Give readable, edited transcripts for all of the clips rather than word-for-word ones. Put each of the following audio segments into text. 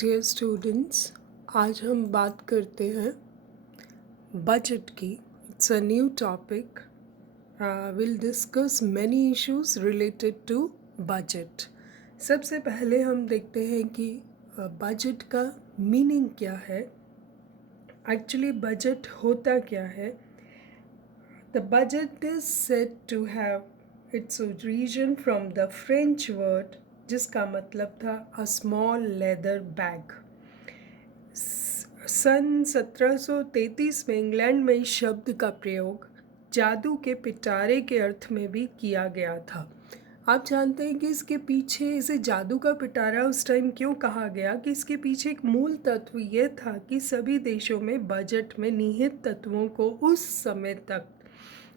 Dear students, आज हम बात करते हैं बजट की। It's a new topic. Will discuss many issues related to budget. सबसे पहले हम देखते हैं कि बजट का मीनिंग क्या है, एक्चुअली बजट होता क्या है। The budget is said to have its origin from the French word जिसका मतलब था अ स्मॉल लेदर बैग। सन 1733 में इंग्लैंड में इस शब्द का प्रयोग जादू के पिटारे के अर्थ में भी किया गया था। आप जानते हैं कि इसके पीछे इसे जादू का पिटारा उस टाइम क्यों कहा गया, कि इसके पीछे एक मूल तत्व ये था कि सभी देशों में बजट में निहित तत्वों को उस समय तक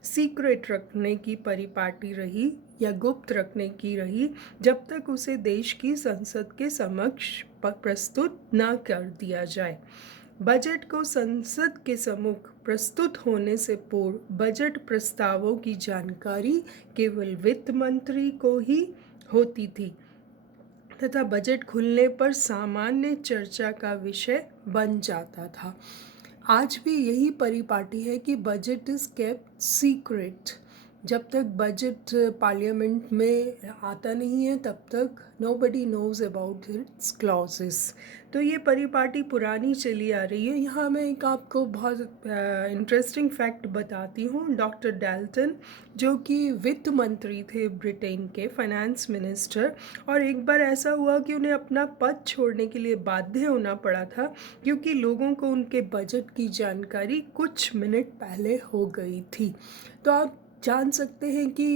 सीक्रेट रखने की परिपाटी रही या गुप्त रखने की रही जब तक उसे देश की संसद के समक्ष प्रस्तुत न कर दिया जाए। बजट को संसद के सम्मुख प्रस्तुत होने से पूर्व बजट प्रस्तावों की जानकारी केवल वित्त मंत्री को ही होती थी तथा बजट खुलने पर सामान्य चर्चा का विषय बन जाता था। आज भी यही परिपाटी है कि बजट इज़ केप्ट सीक्रेट। जब तक बजट पार्लियामेंट में आता नहीं है तब तक nobody nose about it's clauses. तो ये परिपाटी पुरानी चली आ रही है। यहाँ मैं एक आपको बहुत इंटरेस्टिंग फैक्ट बताती हूँ। डॉक्टर डाल्टन, जो कि वित्त मंत्री थे ब्रिटेन के, फाइनेंस मिनिस्टर, और एक बार ऐसा हुआ कि उन्हें अपना पद छोड़ने के लिए बाध्य होना पड़ा था क्योंकि लोगों को उनके बजट की जानकारी कुछ मिनट पहले हो गई थी। तो आप जान सकते हैं कि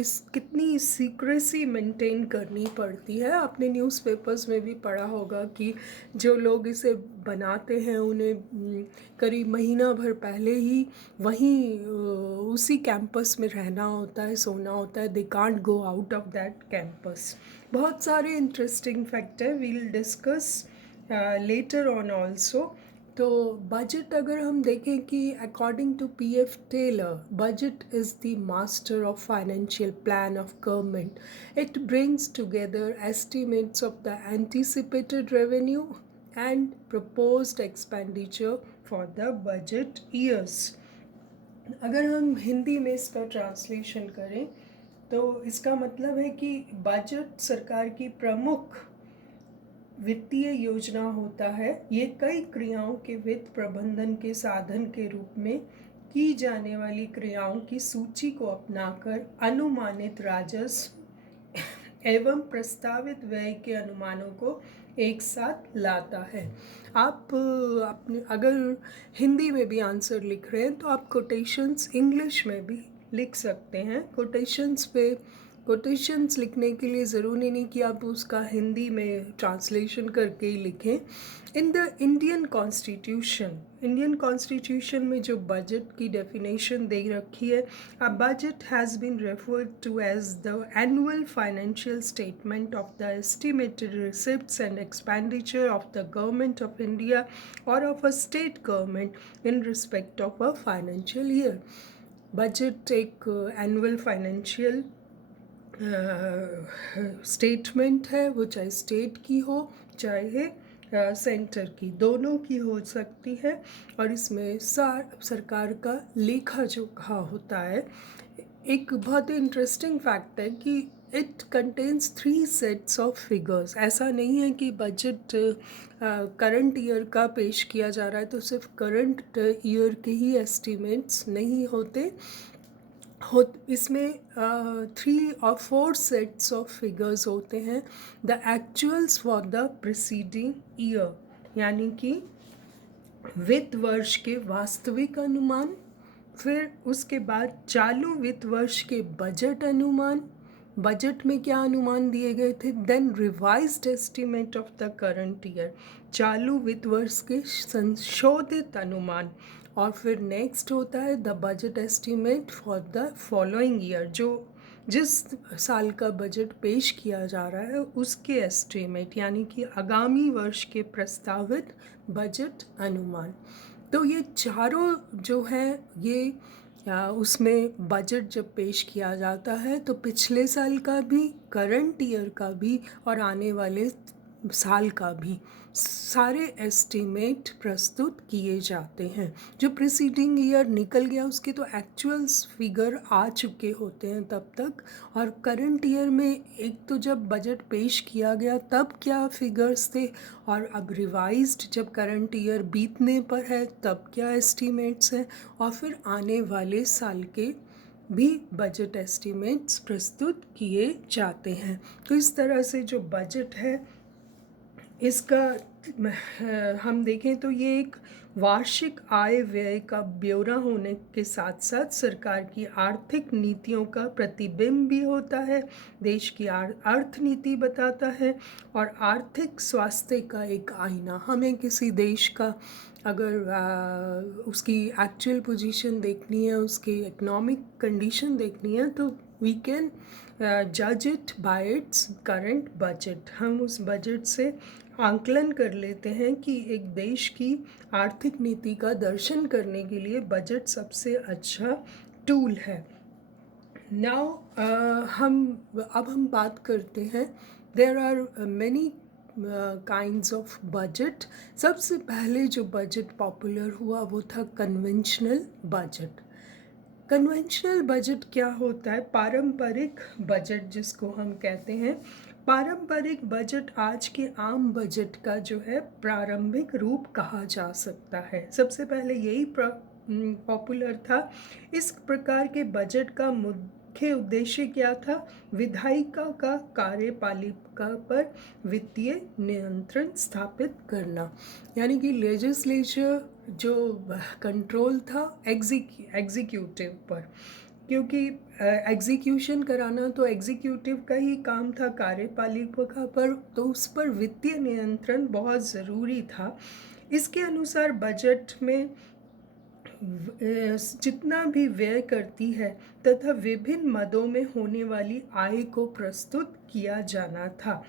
इस कितनी सीक्रेसी मेंटेन करनी पड़ती है। आपने न्यूज़पेपर्स में भी पढ़ा होगा कि जो लोग इसे बनाते हैं उन्हें करीब महीना भर पहले ही वहीं उसी कैंपस में रहना होता है, सोना होता है। They can't go out of that campus. बहुत सारे इंटरेस्टिंग फैक्ट है, we'll discuss later on also. तो बजट अगर हम देखें कि according to PF Taylor, budget is the master of financial plan of government. It brings together estimates of the anticipated revenue and proposed expenditure for the budget years. अगर हम हिंदी में इसका translation करें तो इसका मतलब है कि बजट सरकार की प्रमुख वित्तीय योजना होता है। ये कई क्रियाओं के वित्त प्रबंधन के साधन के रूप में की जाने वाली क्रियाओं की सूची को अपनाकर अनुमानित राजस्व एवं प्रस्तावित व्यय के अनुमानों को एक साथ लाता है। आप अपने अगर हिंदी में भी आंसर लिख रहे हैं तो आप कोटेशंस इंग्लिश में भी लिख सकते हैं। कोटेशंस लिखने के लिए ज़रूरी नहीं कि आप उसका हिंदी में ट्रांसलेशन करके ही लिखें। इन द इंडियन कॉन्स्टिट्यूशन में जो बजट की डेफिनेशन दे रखी है, a budget has been referred to as the annual financial statement of the estimated receipts and expenditure of the government of India और of a state government in respect of a financial year. Budget एक annual financial statement है, वो चाहे state की हो चाहे centre की, दोनों की हो सकती है। और इसमें सरकार का लेखा जोखा होता है। एक बहुत ही इंटरेस्टिंग फैक्ट है कि it contains 3 sets of figures. ऐसा नहीं है कि बजट करंट ईयर का पेश किया जा रहा है तो सिर्फ करंट ईयर के ही एस्टिमेट्स नहीं होते। इसमें 3 और 4 सेट्स ऑफ फिगर्स होते हैं। The actuals for the preceding year, यानी कि वित्त वर्ष के वास्तविक अनुमान, फिर उसके बाद चालू वित्त वर्ष के बजट अनुमान, बजट में क्या अनुमान दिए गए थे, then revised estimate of the current year, चालू वित्त वर्ष के संशोधित अनुमान, और फिर नेक्स्ट होता है the budget estimate for the following year, जो जिस साल का बजट पेश किया जा रहा है उसके एस्टीमेट, यानी कि आगामी वर्ष के प्रस्तावित बजट अनुमान। तो ये चारों जो है ये उसमें बजट जब पेश किया जाता है तो पिछले साल का भी, करंट ईयर का भी और आने वाले साल का भी सारे एस्टिमेट प्रस्तुत किए जाते हैं। जो प्रीसीडिंग ईयर निकल गया उसके तो एक्चुअल्स फिगर आ चुके होते हैं तब तक, और करंट ईयर में एक तो जब बजट पेश किया गया तब क्या फिगर्स थे, और अब रिवाइज्ड जब करंट ईयर बीतने पर है तब क्या एस्टिमेट्स हैं, और फिर आने वाले साल के भी बजट एस्टिमेट्स प्रस्तुत किए जाते हैं। तो इस तरह से जो बजट है इसका हम देखें तो ये एक वार्षिक आय व्यय का ब्यौरा होने के साथ साथ सरकार की आर्थिक नीतियों का प्रतिबिंब भी होता है, देश की अर्थनीति बताता है, और आर्थिक स्वास्थ्य का एक आईना। हमें किसी देश का अगर उसकी एक्चुअल पोजीशन देखनी है, उसकी इकोनॉमिक कंडीशन देखनी है, तो वी कैन जज it by its current budget. हम उस बजट से आंकलन कर लेते हैं कि एक देश की आर्थिक नीति का दर्शन करने के लिए बजट सबसे अच्छा टूल है। नाउ हम बात करते हैं, there are many kinds of budget. सबसे पहले जो बजट पॉपुलर हुआ वो था कन्वेंशनल बजट। कन्वेंशनल बजट क्या होता है? पारंपरिक बजट जिसको हम कहते हैं। पारंपरिक बजट आज के आम बजट का जो है प्रारंभिक रूप कहा जा सकता है। सबसे पहले यही पॉपुलर था। इस प्रकार के बजट का मुख्य उद्देश्य क्या था? विधायिका का कार्यपालिका पर वित्तीय नियंत्रण स्थापित करना, यानी कि लेजिस्लेचर जो कंट्रोल था एग्जीक्यूटिव पर, क्योंकि एग्जीक्यूशन कराना तो एग्जीक्यूटिव का ही काम था कार्यपालिका पर, तो उस पर वित्तीय नियंत्रण बहुत ज़रूरी था। इसके अनुसार बजट में जितना भी व्यय करती है तथा विभिन्न मदों में होने वाली आय को प्रस्तुत किया जाना था।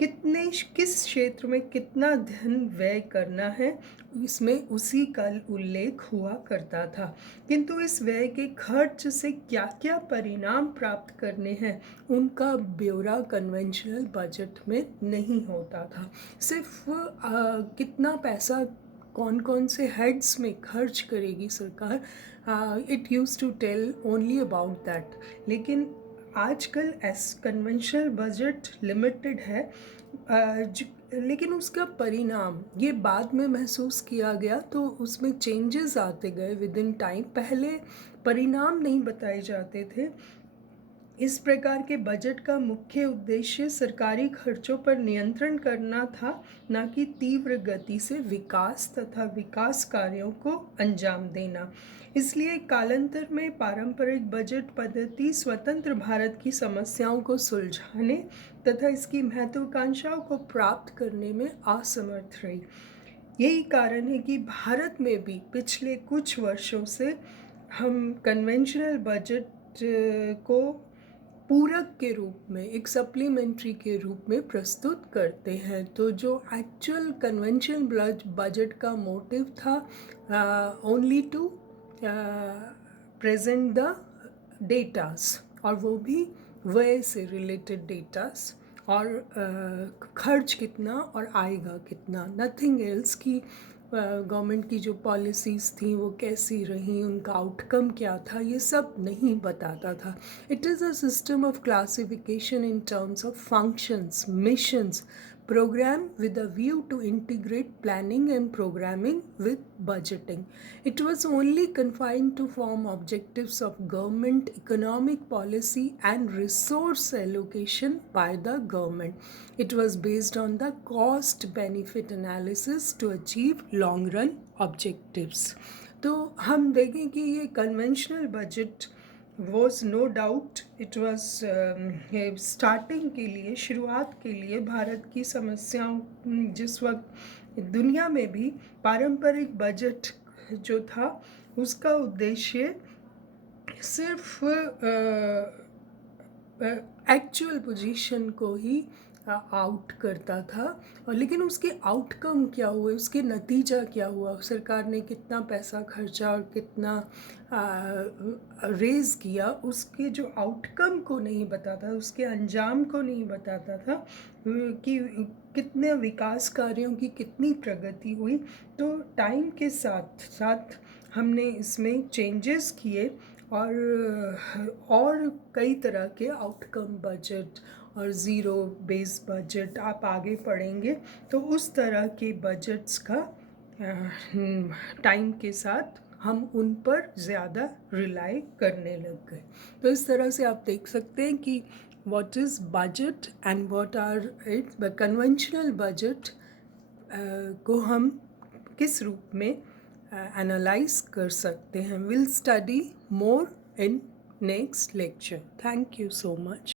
किस क्षेत्र में कितना धन व्यय करना है इसमें उसी का उल्लेख हुआ करता था, किंतु इस व्यय के खर्च से क्या क्या परिणाम प्राप्त करने हैं उनका ब्यौरा कन्वेंशनल बजट में नहीं होता था। सिर्फ कितना पैसा कौन कौन से हेड्स में खर्च करेगी सरकार, it use to tell only about that. लेकिन आजकल कन्वेंशनल बजट लिमिटेड है, लेकिन उसका परिणाम ये बाद में महसूस किया गया, तो उसमें चेंजेस आते गए विद इन टाइम। पहले परिणाम नहीं बताए जाते थे। इस प्रकार के बजट का मुख्य उद्देश्य सरकारी खर्चों पर नियंत्रण करना था, न कि तीव्र गति से विकास तथा विकास कार्यों को अंजाम देना। इसलिए कालांतर में पारंपरिक बजट पद्धति स्वतंत्र भारत की समस्याओं को सुलझाने तथा इसकी महत्वाकांक्षाओं को प्राप्त करने में असमर्थ रही। यही कारण है कि भारत में भी पिछले कुछ वर्षों से हम कन्वेंशनल बजट को पूरक के रूप में, एक सप्लीमेंट्री के रूप में प्रस्तुत करते हैं। तो जो एक्चुअल कन्वेंशनल बजट का मोटिव था only to present the datas, और वो भी व्यय से रिलेटेड डेटास, और खर्च कितना और आएगा कितना, नथिंग एल्स की गवर्नमेंट की जो पॉलिसीज़ थी वो कैसी रहीं, उनका आउटकम क्या था, ये सब नहीं बताता था। It is a system of classification in terms of functions, missions, program with a view to integrate planning and programming with budgeting. It was only confined to form objectives of government, economic policy and resource allocation by the government. It was based on the cost benefit analysis to achieve long run objectives. तो हम देखें कि ये conventional budget was no doubt, it was starting के लिए, शुरुआत के लिए भारत की समस्याओं, जिस वक्त दुनिया में भी पारंपरिक बजट जो था उसका उद्देश्य सिर्फ एक्चुअल पोजीशन को ही आउट करता था, और लेकिन उसके आउटकम क्या हुए, उसके नतीजा क्या हुआ, सरकार ने कितना पैसा खर्चा और कितना रेज़ किया, उसके जो आउटकम को नहीं बताता, उसके अंजाम को नहीं बताता था कि कितने विकास कार्यों की कितनी प्रगति हुई। तो टाइम के साथ साथ हमने इसमें चेंजेस किए और कई तरह के आउटकम बजट और ज़ीरो बेस बजट आप आगे पढ़ेंगे। तो उस तरह के बजट्स का टाइम के साथ हम उन पर ज़्यादा रिलाई करने लग गए। तो इस तरह से आप देख सकते हैं कि what is budget and what are its conventional budget को हम किस रूप में एनालाइज कर सकते हैं। Will study more in next lecture. Thank you so much.